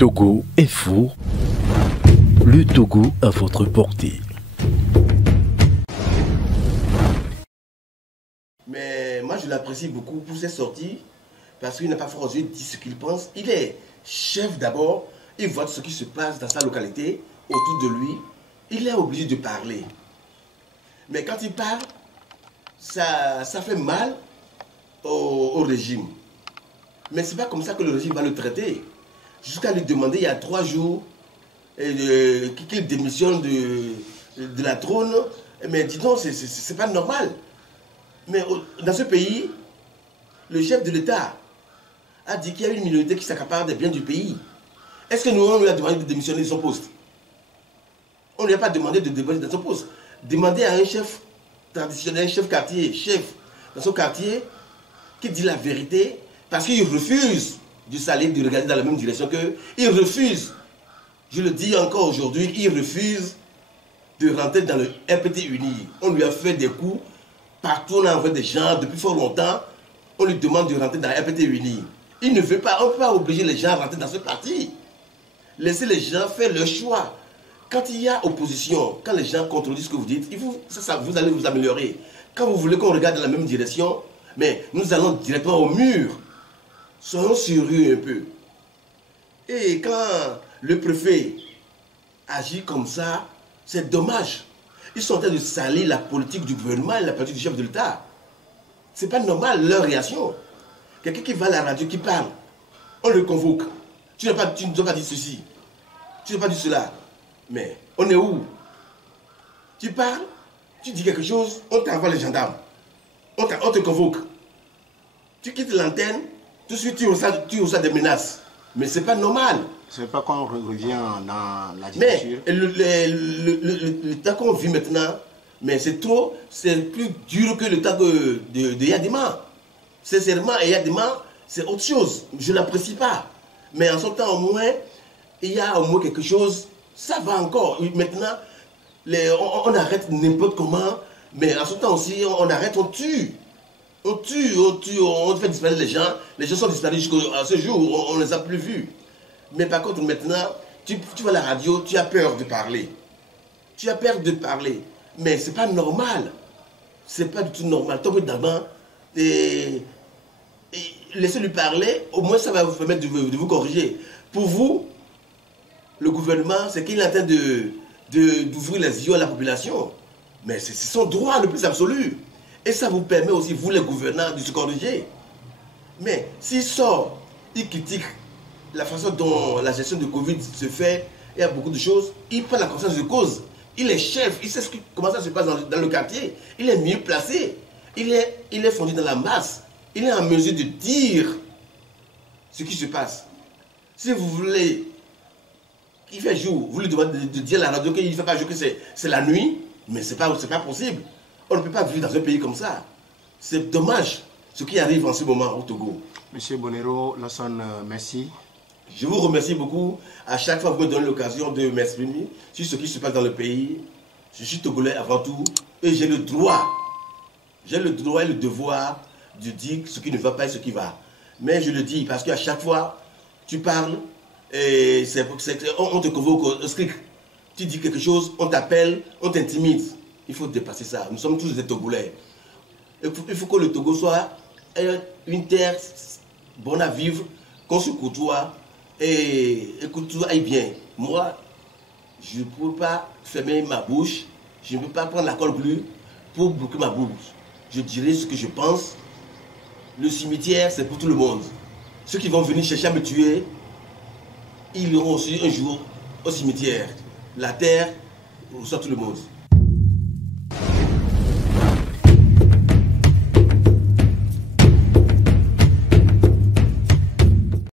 Togo Info, le Togo à votre portée. Mais moi je l'apprécie beaucoup pour ses sorties parce qu'il n'a pas froid aux yeux, il dit ce qu'il pense. Il est chef d'abord, il voit ce qui se passe dans sa localité, autour de lui. Il est obligé de parler. Mais quand il parle, ça fait mal au régime. Mais ce n'est pas comme ça que le régime va le traiter. Jusqu'à lui demander il y a 3 jours qu'il démissionne de la trône. Mais dis donc, c'est pas normal. Mais dans ce pays, le chef de l'État a dit qu'il y a une minorité qui s'accapare des biens du pays. Est-ce que nous, on lui a demandé de démissionner de son poste? On ne lui a pas demandé de démissionner de son poste. Demandez à un chef traditionnel, un chef quartier, chef dans son quartier, qui dit la vérité, parce qu'il refuse de s'aller, de regarder dans la même direction qu'eux. Il refuse, je le dis encore aujourd'hui, il refuse de rentrer dans le RPT uni. On lui a fait des coups, partout on a envoyé des gens, depuis fort longtemps, on lui demande de rentrer dans le RPT uni. Il ne veut pas, on ne peut pas obliger les gens à rentrer dans ce parti. Laissez les gens faire leur choix. Quand il y a opposition, quand les gens contredisent ce que vous dites, vous allez vous améliorer. Quand vous voulez qu'on regarde dans la même direction, mais nous allons directement au mur. Soyons sérieux un peu. Et quand le préfet agit comme ça, c'est dommage. Ils sont en train de salir la politique du gouvernement et la politique du chef de l'État. C'est pas normal leur réaction. Quelqu'un qui va à la radio, qui parle, on le convoque. Tu ne dois pas dire ceci. Tu ne dois pas dire cela. Mais on est où? Tu parles, tu dis quelque chose, on t'envoie les gendarmes. On te convoque. Tu quittes l'antenne, tout de suite tu reçois des menaces. Mais c'est pas normal. C'est pas quand on revient dans la dictature. Mais le temps qu'on vit maintenant, mais c'est plus dur que le temps de Yadima. Sincèrement, Yadima, c'est autre chose. Je ne l'apprécie pas. Mais en ce temps, au moins, il y a au moins quelque chose, ça va encore. Maintenant, on arrête n'importe comment, mais en ce temps aussi, on arrête, on tue. On tue, on fait disparaître les gens. Les gens sont disparus jusqu'à ce jour, on ne les a plus vus. Mais par contre, maintenant, tu vas à la radio, tu as peur de parler. Tu as peur de parler. Mais ce n'est pas normal. Ce n'est pas du tout normal. Tombez d'abord et laissez-lui parler. Au moins, ça va vous permettre de vous corriger. Pour vous, le gouvernement, c'est qu'il est en train d'ouvrir les yeux à la population. Mais c'est son droit le plus absolu. Et ça vous permet aussi, vous les gouvernants, de se corriger. Mais s'il sort, il critique la façon dont la gestion de Covid se fait, il y a beaucoup de choses, il prend la conscience de cause. Il est chef, il sait comment ça se passe dans le quartier. Il est mieux placé. Il est fondu dans la masse. Il est en mesure de dire ce qui se passe. Si vous voulez, il fait jour, vous lui demandez de dire à la radio qu'il ne fait pas jour, que c'est la nuit, mais ce n'est pas possible. On ne peut pas vivre dans un pays comme ça. C'est dommage ce qui arrive en ce moment au Togo. Monsieur Bonero Lassonne, merci. Je vous remercie beaucoup. À chaque fois que vous me donnez l'occasion de m'exprimer sur ce qui se passe dans le pays. Je suis Togolais avant tout et j'ai le droit et le devoir de dire ce qui ne va pas et ce qui va. Mais je le dis parce qu'à chaque fois, tu parles et on te convoque au script. Tu dis quelque chose, on t'appelle, on t'intimide. Il faut dépasser ça. Nous sommes tous des Togolais. Il faut que le Togo soit une terre bonne à vivre, qu'on se côtoie et que tout aille bien. Moi, je ne peux pas fermer ma bouche, je ne peux pas prendre la colle bleue pour bloquer ma bouche. Je dirai ce que je pense. Le cimetière, c'est pour tout le monde. Ceux qui vont venir chercher à me tuer, ils iront aussi un jour au cimetière. La terre reçoit tout le monde.